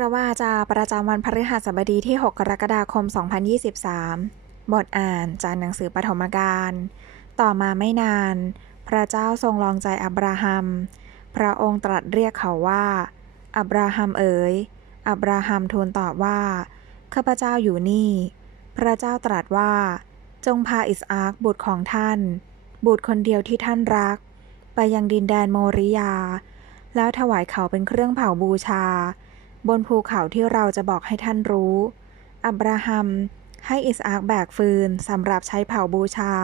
ระวาจาประจำวันพฤหัสบดีที่ 6 กรกฎาคม 2023 บทอ่านจากหนังสือปฐมกาล ต่อมาไม่นาน พระเจ้าทรงลองใจอับราฮัม พระองค์ตรัสเรียกเขาว่า อับราฮัมเอ๋ย อับราฮัมทูลตอบว่า ข้าพเจ้าอยู่นี่ พระเจ้าตรัสว่า จงพาอิสอัคบุตรของท่าน บุตรคนเดียวที่ท่านรัก ไปยังดินแดนโมริยา แล้วถวายเขาเป็นเครื่องเผาบูชา บนภูเขาที่เราจะบอกให้ท่านรู้ อับราฮัมให้อิสอัคแบกฟืนสำหรับใช้เผาบูชา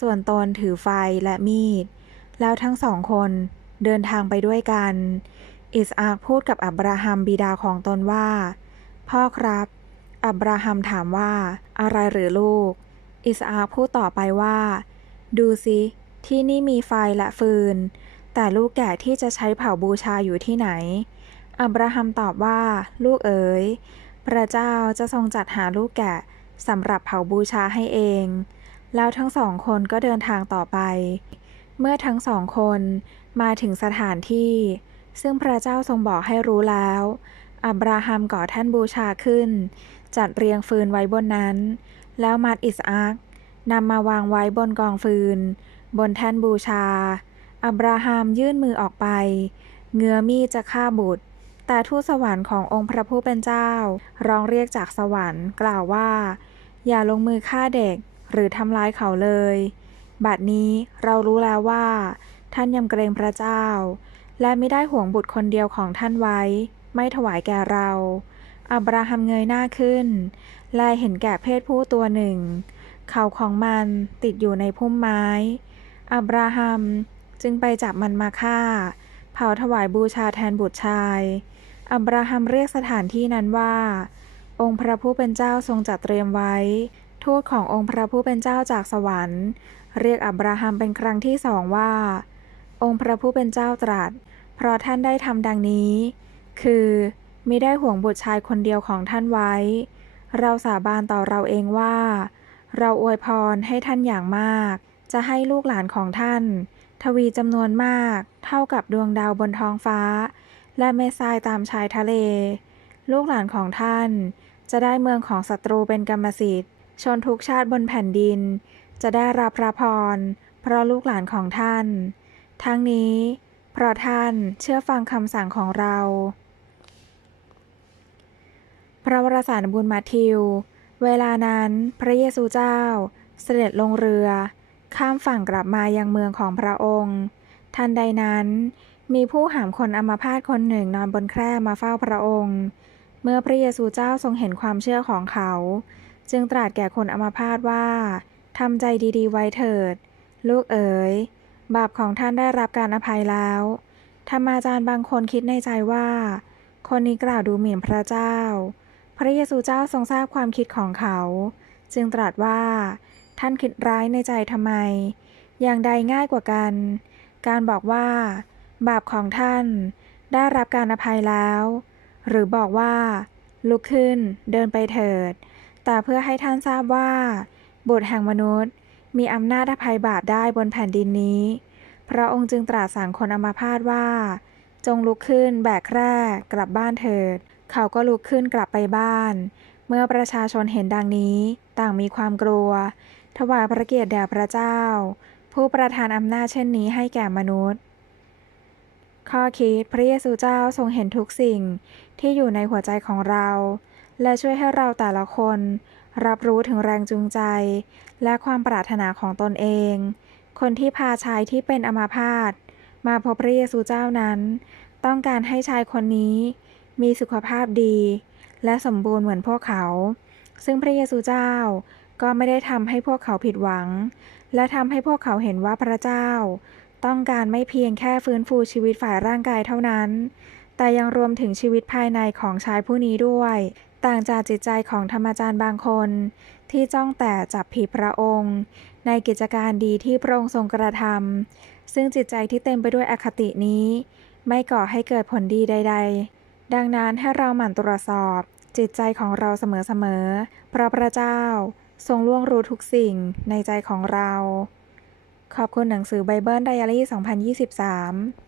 ส่วนตนถือไฟและมีด แล้วทั้งสองคนเดินทางไปด้วยกัน อิสอัคพูดกับอับราฮัมบิดาของตนว่า พ่อครับ อับราฮัมถามว่า อะไรหรือลูก อิสอัคพูดต่อไปว่า ดูสิที่นี่มีไฟและฟืน แต่ลูกแกะที่จะใช้เผาบูชาอยู่ที่ไหน อับราฮัมตอบว่า ลูกเอ๋ย พระเจ้าจะทรงจัดหาลูกแกะสำหรับเผาบูชาให้เอง แล้วทั้งสองคนก็เดินทางต่อไป เมื่อทั้งสองคนมาถึงสถานที่ ซึ่งพระเจ้าทรงบอกให้รู้แล้ว อับราฮัมก่อแท่นบูชาขึ้น จัดเรียงฟืนไว้บนนั้น แล้วมัดอิสอัคนำมาวางไว้บนกองฟืน บนแท่นบูชา อับราฮัมยื่นมือออกไป เงื้อมีดจะฆ่าบุตร แต่ทูตสวรรค์ขององค์พระผู้เป็นเจ้า ร้องเรียกจากสวรรค์กล่าวว่า อย่าลงมือฆ่าเด็กหรือทำร้ายเขาเลย บัดนี้เรารู้แล้วว่า ท่านยำเกรงพระเจ้า และไม่ได้ห่วงบุตรคนเดียวของท่านไว้ ไม่ถวายแก่เรา อับราฮัมเงยหน้าขึ้น และเห็นแก่เพศผู้ตัวหนึ่ง เขาของมันติดอยู่ในพุ่มไม้ อับราฮัมจึงไปจับมันมาฆ่า เผาถวายบูชาแทนบุตรชาย อับราฮัมเรียกสถานที่นั้นว่า องค์พระผู้เป็นเจ้าทรงจัดเตรียมไว้ ทูตขององค์พระผู้เป็นเจ้าจากสวรรค์ เรียกอับราฮัมเป็นครั้งที่สองว่า องค์พระผู้เป็นเจ้าตรัส เพราะท่านได้ทำดังนี้ คือมิได้ห่วงบุตรชายคนเดียวของท่านไว้ เราสาบานต่อเราเองว่า เราอวยพรให้ท่านอย่างมาก จะให้ลูกหลานของท่าน ทวีจำนวนมาก เท่ากับดวงดาวบนท้องฟ้า และเม็ดทรายตามชายทะเล ลูกหลานของท่าน จะได้เมืองของศัตรูเป็นกรรมสิทธิ์ ชนทุกชาติบนแผ่นดิน จะได้รับพระพร เพราะลูกหลานของท่าน ทั้งนี้ เพราะท่านเชื่อฟังคำสั่งของเรา พระวรสารบุญมาทิว เวลานั้นพระเยซูเจ้าเสด็จลงเรือ ข้ามฝั่งกลับมายังเมืองของพระองค์ ทันใดนั้น มีผู้หามคนอมพาตคนหนึ่งนอนบนแคร่มาเฝ้าพระองค์ เมื่อพระเยซูเจ้าทรงเห็นความเชื่อของเขา จึงตรัสแก่คนอมพาตว่าทำใจดีๆ ไว้เถิด ลูกเอ๋ย บาปของท่านได้รับการอภัยแล้วธรรมาจารย์บางคนคิดในใจว่า คนนี้กล่าวดูหมิ่นพระเจ้า พระเยซูเจ้าทรงทราบความคิดของเขา จึงตรัสว่า ท่านคิดร้ายในใจทำไม อย่างใดง่ายกว่ากัน การบอกว่า บาปของท่านได้รับการอภัยแล้ว หรือบอกว่า ลุกขึ้นเดินไปเถิด แต่เพื่อให้ท่านทราบว่าบุตรแห่งมนุษย์ มีอำนาจอภัยบาปได้บนแผ่นดินนี้ พระองค์จึงตรัสสั่งคนอัมพาตว่า จงลุกขึ้นแบกแคร่กลับบ้านเถิด เขาก็ลุกขึ้นกลับไปบ้าน เมื่อประชาชนเห็นดังนี้ ต่างมีความกลัว ถวายพระเกียรติแด่พระเจ้า ผู้ประทานอำนาจเช่นนี้ให้แก่มนุษย์ ข้อคิดพระเยซูเจ้าทรงเห็นทุกสิ่งที่อยู่ในหัวใจของเรา และช่วยให้เราแต่ละคน รับรู้ถึงแรงจูงใจ และความปรารถนาของตนเอง คนที่พาชายที่เป็นอมาพาตมาพบพระเยซูเจ้านั้น ต้องการให้ชายคนนี้ มีสุขภาพดี และสมบูรณ์เหมือนพวกเขา ซึ่งพระเยซูเจ้า ก็ไม่ได้ทำให้พวกเขาผิดหวัง และทำให้พวกเขาเห็นว่าพระเจ้า ต้องการไม่เพียงแค่ฟื้นฟูชีวิตฝ่ายร่างกายเท่านั้น แต่ยังรวมถึงชีวิตภายในของชายผู้นี้ด้วย ต่างจากจิตใจของธรรมจารย์บางคน ที่จ้องแต่จับผิดพระองค์ ในกิจการดีที่พระองค์ทรงกระทำซึ่งจิตใจที่เต็มไปด้วยอคตินี้ ไม่ก่อให้เกิดผลดีใด ๆ ดังนั้นให้เราหมั่นตรวจสอบจิตใจของเราเสมอๆเพราะพระเจ้า ทรงล่วงรู้ทุกสิ่งในใจของเรา ขอบคุณหนังสือไบเบิลไดอารี่ 2023